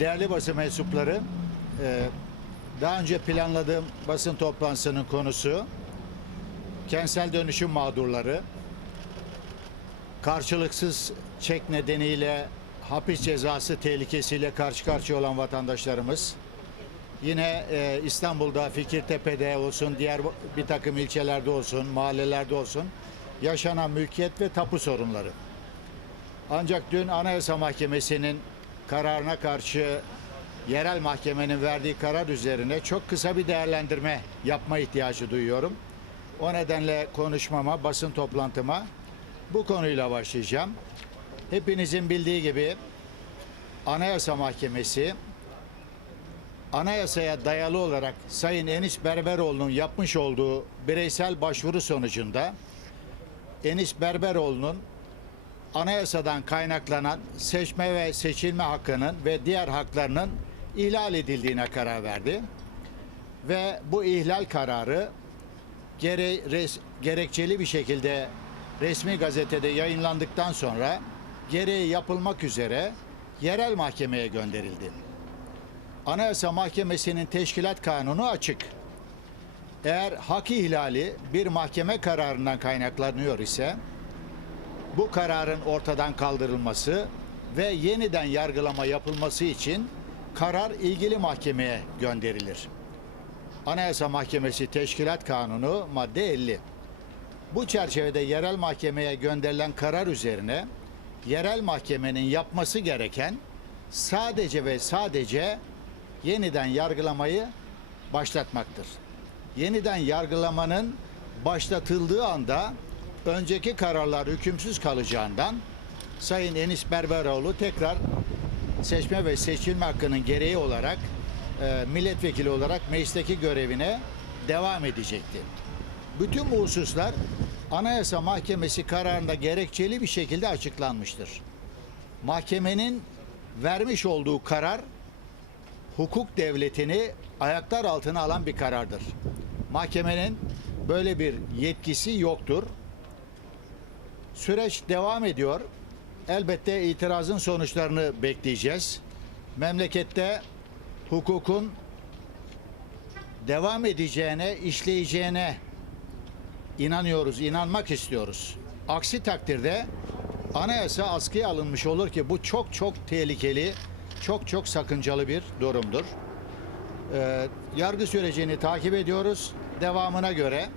Değerli basın mensupları, e, daha önce planladığım basın toplantısının konusu kentsel dönüşüm mağdurları, karşılıksız çek nedeniyle hapis cezası tehlikesiyle karşı karşıya olan vatandaşlarımız, yine e, İstanbul'da, Fikirtepe'de olsun, diğer bir takım ilçelerde olsun, mahallelerde olsun yaşanan mülkiyet ve tapu sorunları. Ancak dün Anayasa Mahkemesi'nin kararına karşı yerel mahkemenin verdiği karar üzerine çok kısa bir değerlendirme yapma ihtiyacı duyuyorum. O nedenle konuşmama, basın toplantıma bu konuyla başlayacağım. Hepinizin bildiği gibi Anayasa Mahkemesi anayasaya dayalı olarak Sayın Enis Berberoğlu'nun yapmış olduğu bireysel başvuru sonucunda Enis Berberoğlu'nun anayasadan kaynaklanan seçme ve seçilme hakkının ve diğer haklarının ihlal edildiğine karar verdi. Ve bu ihlal kararı gere, res, gerekçeli bir şekilde resmi gazetede yayınlandıktan sonra gereği yapılmak üzere yerel mahkemeye gönderildi. Anayasa Mahkemesi'nin teşkilat kanunu açık. Eğer hak ihlali bir mahkeme kararından kaynaklanıyor ise bu kararın ortadan kaldırılması ve yeniden yargılama yapılması için karar ilgili mahkemeye gönderilir. Anayasa Mahkemesi Teşkilat Kanunu madde 50. Bu çerçevede yerel mahkemeye gönderilen karar üzerine yerel mahkemenin yapması gereken sadece ve sadece yeniden yargılamayı başlatmaktır. Yeniden yargılamanın başlatıldığı anda önceki kararlar hükümsüz kalacağından Sayın Enis Berberoğlu tekrar seçme ve seçilme hakkının gereği olarak e, milletvekili olarak meclisteki görevine devam edecekti. Bütün bu hususlar Anayasa Mahkemesi kararında gerekçeli bir şekilde açıklanmıştır. Mahkemenin vermiş olduğu karar hukuk devletini ayaklar altına alan bir karardır. Mahkemenin böyle bir yetkisi yoktur. Süreç devam ediyor. Elbette itirazın sonuçlarını bekleyeceğiz. Memlekette hukukun devam edeceğine, işleyeceğine inanıyoruz, inanmak istiyoruz. Aksi takdirde anayasa askıya alınmış olur ki bu çok çok tehlikeli, çok çok sakıncalı bir durumdur. Ee, yargı sürecini takip ediyoruz. Devamına göre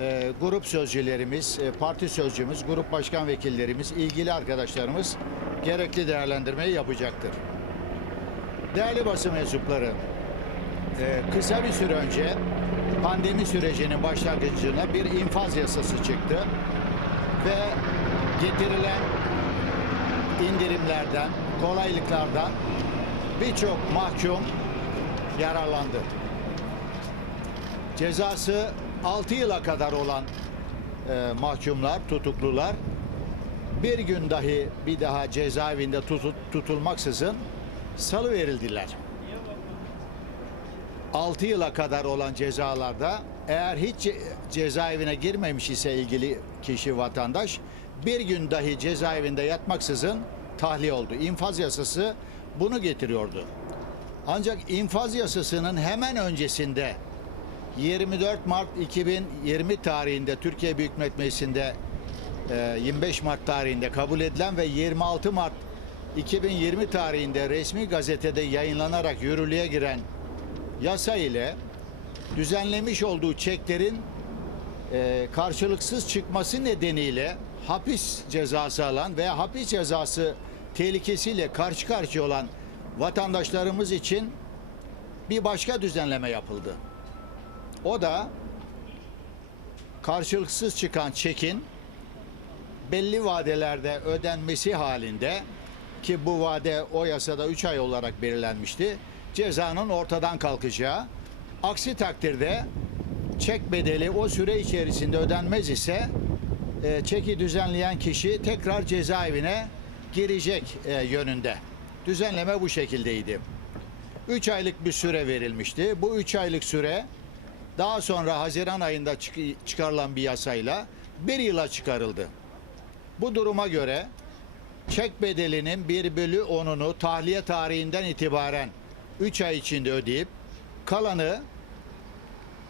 e, grup sözcülerimiz, e, parti sözcümüz, grup başkan vekillerimiz, ilgili arkadaşlarımız gerekli değerlendirmeyi yapacaktır. Değerli basın mensupları, e, kısa bir süre önce pandemi sürecinin başlangıcına bir infaz yasası çıktı ve getirilen indirimlerden, kolaylıklardan birçok mahkum yararlandı. Cezası 6 yıla kadar olan e, mahkumlar, tutuklular bir gün dahi bir daha cezaevinde tutu- tutulmaksızın salı verildiler. 6 yıla kadar olan cezalarda eğer hiç ce- cezaevine girmemiş ise ilgili kişi vatandaş bir gün dahi cezaevinde yatmaksızın tahliye oldu. İnfaz yasası bunu getiriyordu. Ancak infaz yasasının hemen öncesinde 24 Mart 2020 tarihinde Türkiye Büyük Millet Meclisi'nde e, 25 Mart tarihinde kabul edilen ve 26 Mart 2020 tarihinde resmi gazetede yayınlanarak yürürlüğe giren yasa ile düzenlemiş olduğu çeklerin e, karşılıksız çıkması nedeniyle hapis cezası alan veya hapis cezası tehlikesiyle karşı karşıya olan vatandaşlarımız için bir başka düzenleme yapıldı. O da karşılıksız çıkan çekin belli vadelerde ödenmesi halinde ki bu vade o yasada 3 ay olarak belirlenmişti. Cezanın ortadan kalkacağı. Aksi takdirde çek bedeli o süre içerisinde ödenmez ise e, çeki düzenleyen kişi tekrar cezaevine girecek e, yönünde. Düzenleme bu şekildeydi. 3 aylık bir süre verilmişti. Bu 3 aylık süre daha sonra Haziran ayında çık- çıkarılan bir yasayla bir yıla çıkarıldı. Bu duruma göre çek bedelinin 1 bölü 10'unu tahliye tarihinden itibaren 3 ay içinde ödeyip kalanı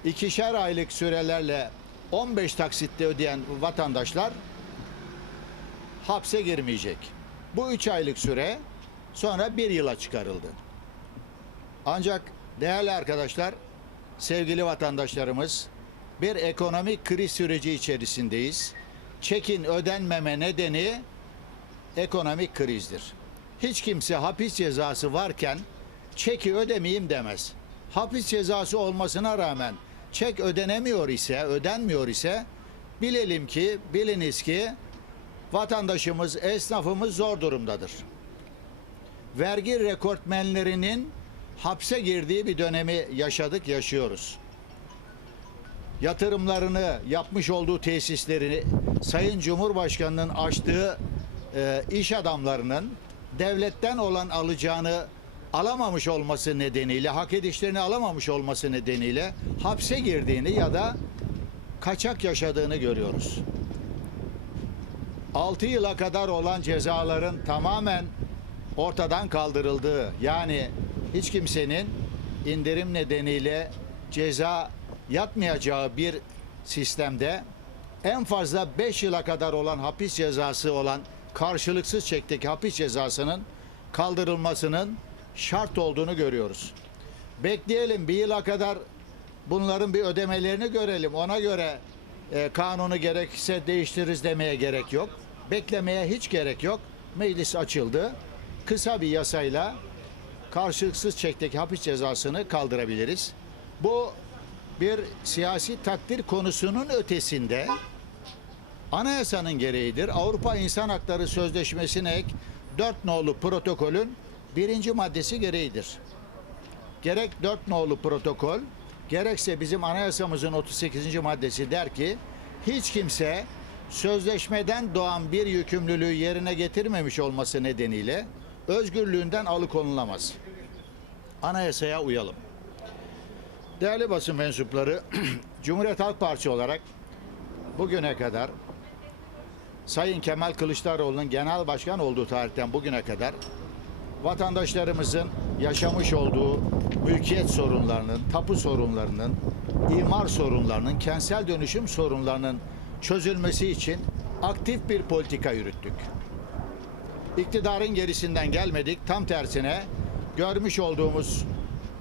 ikişer aylık sürelerle 15 taksitte ödeyen vatandaşlar hapse girmeyecek. Bu 3 aylık süre sonra 1 yıla çıkarıldı. Ancak değerli arkadaşlar, sevgili vatandaşlarımız bir ekonomik kriz süreci içerisindeyiz. Çekin ödenmeme nedeni ekonomik krizdir. Hiç kimse hapis cezası varken çeki ödemeyeyim demez. Hapis cezası olmasına rağmen çek ödenemiyor ise, ödenmiyor ise bilelim ki, biliniz ki vatandaşımız, esnafımız zor durumdadır. Vergi rekortmenlerinin hapse girdiği bir dönemi yaşadık, yaşıyoruz. Yatırımlarını yapmış olduğu tesisleri Sayın Cumhurbaşkanı'nın açtığı e, iş adamlarının devletten olan alacağını alamamış olması nedeniyle, hak edişlerini alamamış olması nedeniyle hapse girdiğini ya da kaçak yaşadığını görüyoruz. 6 yıla kadar olan cezaların tamamen ortadan kaldırıldığı yani hiç kimsenin indirim nedeniyle ceza yatmayacağı bir sistemde en fazla 5 yıla kadar olan hapis cezası olan karşılıksız çekteki hapis cezasının kaldırılmasının şart olduğunu görüyoruz. Bekleyelim bir yıla kadar bunların bir ödemelerini görelim. Ona göre e, kanunu gerekirse değiştiririz demeye gerek yok. Beklemeye hiç gerek yok. Meclis açıldı. Kısa bir yasayla karşılıksız çekteki hapis cezasını kaldırabiliriz. Bu bir siyasi takdir konusunun ötesinde anayasanın gereğidir. Avrupa İnsan Hakları Sözleşmesi'ne ek 4 nolu protokolün birinci maddesi gereğidir. Gerek 4 nolu protokol gerekse bizim anayasamızın 38. maddesi der ki hiç kimse sözleşmeden doğan bir yükümlülüğü yerine getirmemiş olması nedeniyle özgürlüğünden alıkonulamaz. Anayasaya uyalım. Değerli basın mensupları, Cumhuriyet Halk Partisi olarak bugüne kadar Sayın Kemal Kılıçdaroğlu'nun genel başkan olduğu tarihten bugüne kadar vatandaşlarımızın yaşamış olduğu mülkiyet sorunlarının, tapu sorunlarının, imar sorunlarının, kentsel dönüşüm sorunlarının çözülmesi için aktif bir politika yürüttük. İktidarın gerisinden gelmedik. Tam tersine görmüş olduğumuz,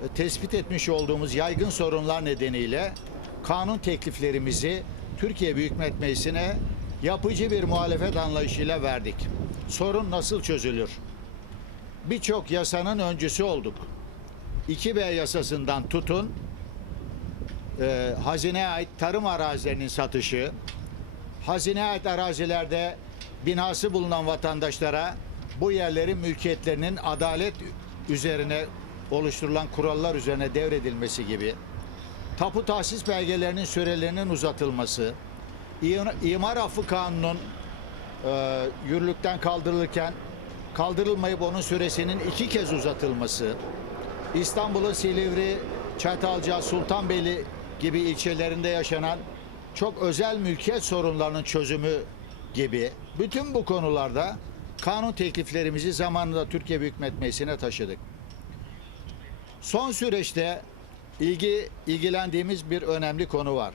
e, tespit etmiş olduğumuz yaygın sorunlar nedeniyle kanun tekliflerimizi Türkiye Büyük Millet Meclisi'ne yapıcı bir muhalefet anlayışıyla verdik. Sorun nasıl çözülür? Birçok yasanın öncüsü olduk. 2B yasasından tutun, e, hazineye ait tarım arazilerinin satışı, hazineye ait arazilerde binası bulunan vatandaşlara bu yerlerin mülkiyetlerinin adalet üzerine oluşturulan kurallar üzerine devredilmesi gibi, tapu tahsis belgelerinin sürelerinin uzatılması, İmar- affı kanunun e, yürürlükten kaldırılırken kaldırılmayıp onun süresinin iki kez uzatılması, İstanbul'un Silivri, Çatalca, Sultanbeyli gibi ilçelerinde yaşanan çok özel mülkiyet sorunlarının çözümü gibi bütün bu konularda kanun tekliflerimizi zamanında Türkiye Büyük Millet Meclisi'ne taşıdık. Son süreçte ilgi ilgilendiğimiz bir önemli konu var.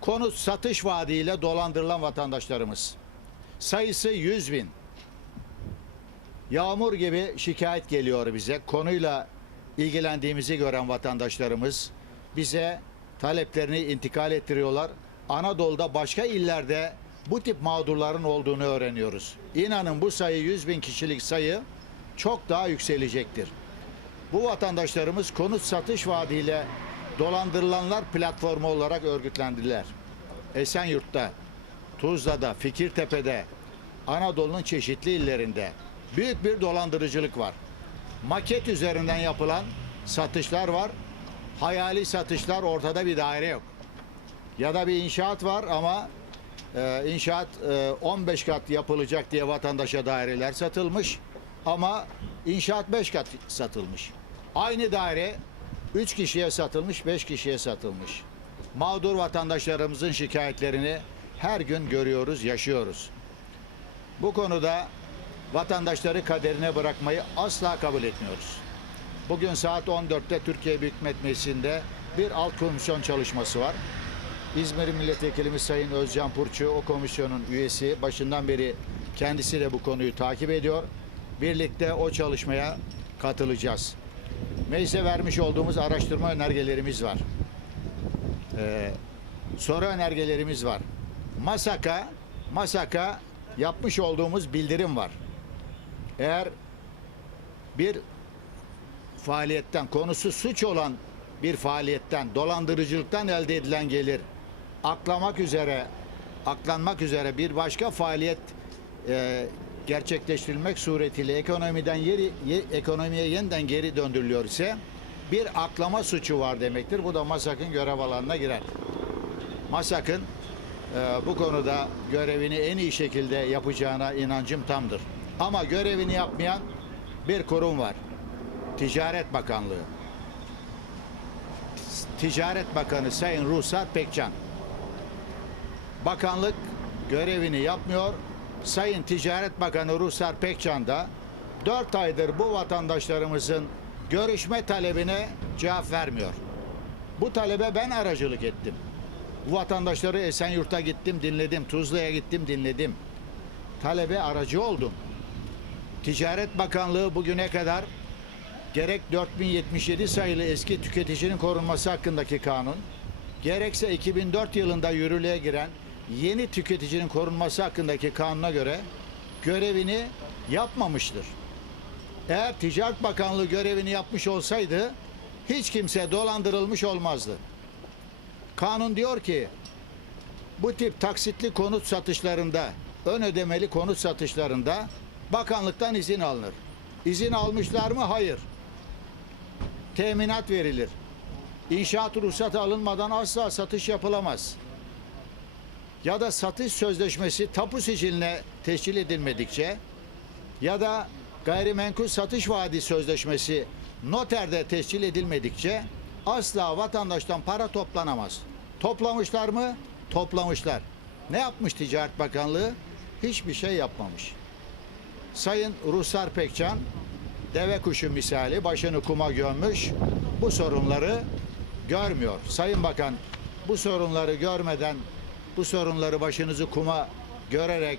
Konu satış vaadiyle dolandırılan vatandaşlarımız. Sayısı 100 bin. Yağmur gibi şikayet geliyor bize. Konuyla ilgilendiğimizi gören vatandaşlarımız bize taleplerini intikal ettiriyorlar. Anadolu'da başka illerde bu tip mağdurların olduğunu öğreniyoruz. İnanın bu sayı 100 bin kişilik sayı çok daha yükselecektir. Bu vatandaşlarımız konut satış vaadiyle dolandırılanlar platformu olarak örgütlendiler. Esenyurt'ta, Tuzla'da, Fikirtepe'de, Anadolu'nun çeşitli illerinde büyük bir dolandırıcılık var. Maket üzerinden yapılan satışlar var. Hayali satışlar ortada bir daire yok. Ya da bir inşaat var ama e, inşaat e, 15 kat yapılacak diye vatandaşa daireler satılmış ama inşaat 5 kat satılmış. Aynı daire 3 kişiye satılmış, 5 kişiye satılmış. Mağdur vatandaşlarımızın şikayetlerini her gün görüyoruz, yaşıyoruz. Bu konuda vatandaşları kaderine bırakmayı asla kabul etmiyoruz. Bugün saat 14'te Türkiye Büyük Millet Meclisi'nde bir alt komisyon çalışması var. İzmir Milletvekilimiz Sayın Özcan Purçu o komisyonun üyesi. Başından beri kendisi de bu konuyu takip ediyor. Birlikte o çalışmaya katılacağız. Meclise vermiş olduğumuz araştırma önergelerimiz var. Ee, soru önergelerimiz var. Masaka, Masaka yapmış olduğumuz bildirim var. Eğer bir faaliyetten konusu suç olan bir faaliyetten dolandırıcılıktan elde edilen gelir aklamak üzere aklanmak üzere bir başka faaliyet e, gerçekleştirilmek suretiyle ekonomiden yeri ye- ekonomiye yeniden geri döndürülüyor ise bir aklama suçu var demektir. Bu da MASAK'ın görev alanına girer. MASAK'ın e, bu konuda görevini en iyi şekilde yapacağına inancım tamdır. Ama görevini yapmayan bir kurum var. Ticaret Bakanlığı. Ticaret Bakanı Sayın Ruhsar Pekcan. Bakanlık görevini yapmıyor. Sayın Ticaret Bakanı Ruhsar Pekcan da 4 aydır bu vatandaşlarımızın görüşme talebine cevap vermiyor. Bu talebe ben aracılık ettim. Bu vatandaşları Esenyurt'a gittim dinledim. Tuzla'ya gittim dinledim. Talebe aracı oldum. Ticaret Bakanlığı bugüne kadar gerek 4077 sayılı eski tüketicinin korunması hakkındaki kanun, gerekse 2004 yılında yürürlüğe giren yeni tüketicinin korunması hakkındaki kanuna göre görevini yapmamıştır. Eğer Ticaret Bakanlığı görevini yapmış olsaydı hiç kimse dolandırılmış olmazdı. Kanun diyor ki bu tip taksitli konut satışlarında, ön ödemeli konut satışlarında bakanlıktan izin alınır. İzin almışlar mı? Hayır. Teminat verilir. İnşaat ruhsatı alınmadan asla satış yapılamaz. Ya da satış sözleşmesi tapu siciline tescil edilmedikçe ya da gayrimenkul satış vaadi sözleşmesi noterde tescil edilmedikçe asla vatandaştan para toplanamaz. Toplamışlar mı? Toplamışlar. Ne yapmış Ticaret Bakanlığı? Hiçbir şey yapmamış. Sayın Ruslar Pekcan deve kuşu misali başını kuma gömmüş bu sorunları görmüyor. Sayın Bakan bu sorunları görmeden bu sorunları başınızı kuma görerek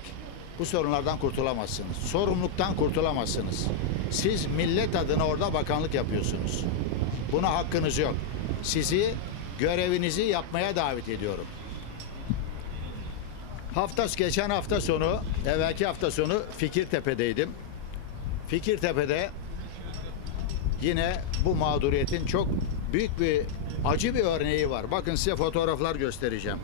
bu sorunlardan kurtulamazsınız. Sorumluluktan kurtulamazsınız. Siz millet adına orada bakanlık yapıyorsunuz. Buna hakkınız yok. Sizi görevinizi yapmaya davet ediyorum. Hafta geçen hafta sonu, evvelki hafta sonu Fikirtepe'deydim. Fikirtepe'de yine bu mağduriyetin çok büyük bir acı bir örneği var. Bakın size fotoğraflar göstereceğim.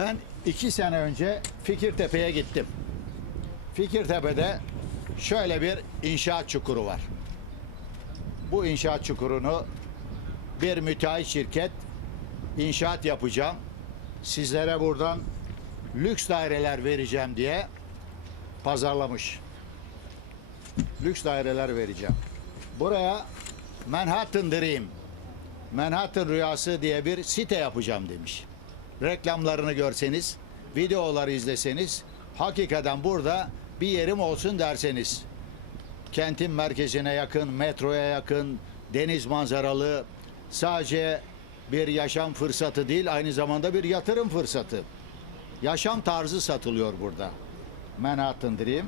Ben iki sene önce Fikirtepe'ye gittim. Fikirtepe'de şöyle bir inşaat çukuru var. Bu inşaat çukurunu bir müteahhit şirket inşaat yapacağım. Sizlere buradan lüks daireler vereceğim diye pazarlamış. Lüks daireler vereceğim. Buraya Manhattan Dream, Manhattan Rüyası diye bir site yapacağım demiş. Reklamlarını görseniz, videoları izleseniz, hakikaten burada bir yerim olsun derseniz, kentin merkezine yakın, metroya yakın, deniz manzaralı, sadece bir yaşam fırsatı değil, aynı zamanda bir yatırım fırsatı. Yaşam tarzı satılıyor burada. Manhattan Dream.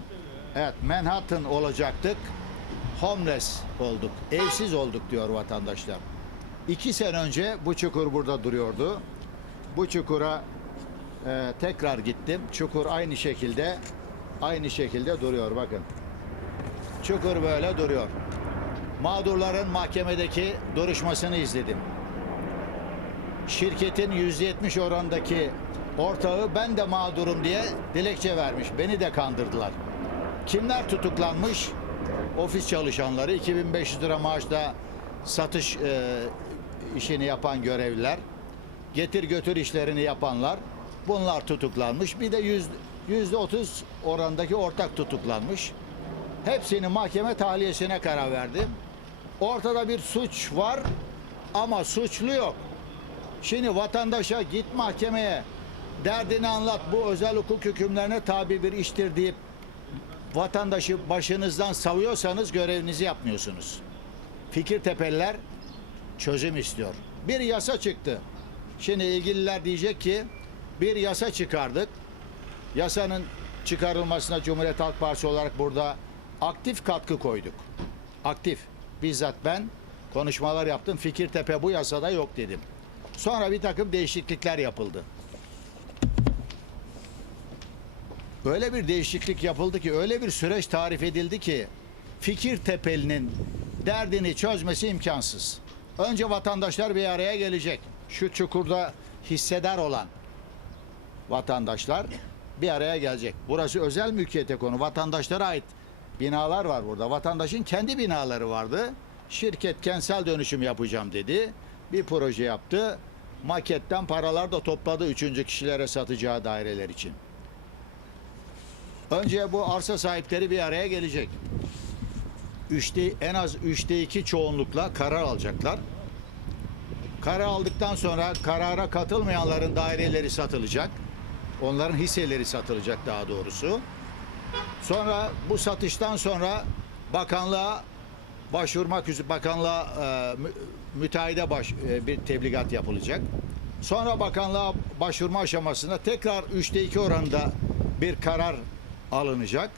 Evet, Manhattan olacaktık. Homeless olduk, evsiz olduk diyor vatandaşlar. İki sene önce bu çukur burada duruyordu. Bu çukura e, tekrar gittim. Çukur aynı şekilde, aynı şekilde duruyor bakın. Çukur böyle duruyor. Mağdurların mahkemedeki duruşmasını izledim. Şirketin %70 orandaki ortağı ben de mağdurum diye dilekçe vermiş. Beni de kandırdılar. Kimler tutuklanmış? Ofis çalışanları 2500 lira maaşla satış e, işini yapan görevliler. Getir götür işlerini yapanlar. Bunlar tutuklanmış. Bir de yüz- yüzde otuz orandaki ortak tutuklanmış. Hepsini mahkeme tahliyesine karar verdim. Ortada bir suç var ama suçlu yok. Şimdi vatandaşa git mahkemeye derdini anlat bu özel hukuk hükümlerine tabi bir iştir deyip vatandaşı başınızdan savuyorsanız görevinizi yapmıyorsunuz. Fikirtepeliler çözüm istiyor. Bir yasa çıktı. Şimdi ilgililer diyecek ki bir yasa çıkardık. Yasanın çıkarılmasına Cumhuriyet Halk Partisi olarak burada aktif katkı koyduk. Aktif. Bizzat ben konuşmalar yaptım. Fikirtepe bu yasada yok dedim. Sonra bir takım değişiklikler yapıldı. Öyle bir değişiklik yapıldı ki, öyle bir süreç tarif edildi ki Fikirtepeli'nin derdini çözmesi imkansız. Önce vatandaşlar bir araya gelecek. Şu çukurda hissedar olan vatandaşlar bir araya gelecek. Burası özel mülkiyete konu. Vatandaşlara ait binalar var burada. Vatandaşın kendi binaları vardı. Şirket kentsel dönüşüm yapacağım dedi. Bir proje yaptı. Maketten paralar da topladı üçüncü kişilere satacağı daireler için. Önce bu arsa sahipleri bir araya gelecek. Üçte, en az üçte iki çoğunlukla karar alacaklar. Karar aldıktan sonra karara katılmayanların daireleri satılacak. Onların hisseleri satılacak daha doğrusu. Sonra bu satıştan sonra bakanlığa başvurmak üzere bakanlığa e, mü- müteahhide baş, e, bir tebligat yapılacak. Sonra bakanlığa başvurma aşamasında tekrar üçte iki oranında bir karar alınacak.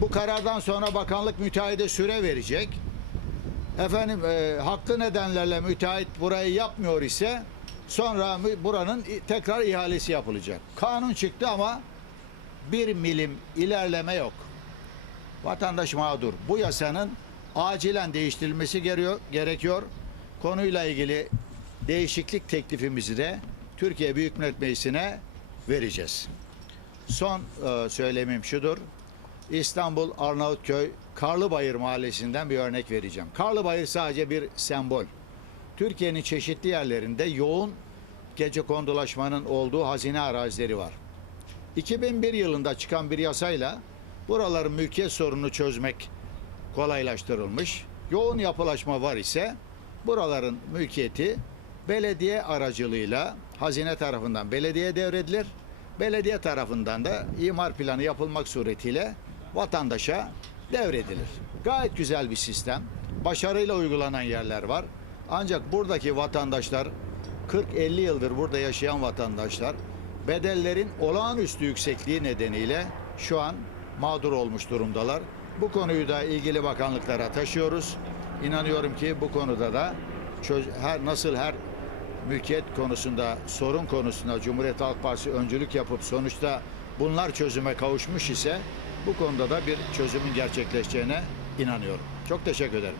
Bu karardan sonra bakanlık müteahhide süre verecek. Efendim e, haklı nedenlerle müteahhit burayı yapmıyor ise sonra buranın tekrar ihalesi yapılacak. Kanun çıktı ama bir milim ilerleme yok. Vatandaş mağdur. Bu yasanın acilen değiştirilmesi gerekiyor. Konuyla ilgili değişiklik teklifimizi de Türkiye Büyük Millet Meclisi'ne vereceğiz. Son e, söylemim şudur. İstanbul Arnavutköy Karlıbayır Mahallesi'nden bir örnek vereceğim. Karlıbayır sadece bir sembol. Türkiye'nin çeşitli yerlerinde yoğun gece kondulaşmanın olduğu hazine arazileri var. 2001 yılında çıkan bir yasayla buraların mülkiyet sorununu çözmek kolaylaştırılmış. Yoğun yapılaşma var ise buraların mülkiyeti belediye aracılığıyla hazine tarafından belediye devredilir. Belediye tarafından da imar planı yapılmak suretiyle vatandaşa devredilir. Gayet güzel bir sistem. Başarıyla uygulanan yerler var. Ancak buradaki vatandaşlar 40-50 yıldır burada yaşayan vatandaşlar bedellerin olağanüstü yüksekliği nedeniyle şu an mağdur olmuş durumdalar. Bu konuyu da ilgili bakanlıklara taşıyoruz. İnanıyorum ki bu konuda da her nasıl her mülkiyet konusunda, sorun konusunda Cumhuriyet Halk Partisi öncülük yapıp sonuçta bunlar çözüme kavuşmuş ise bu konuda da bir çözümün gerçekleşeceğine inanıyorum. Çok teşekkür ederim.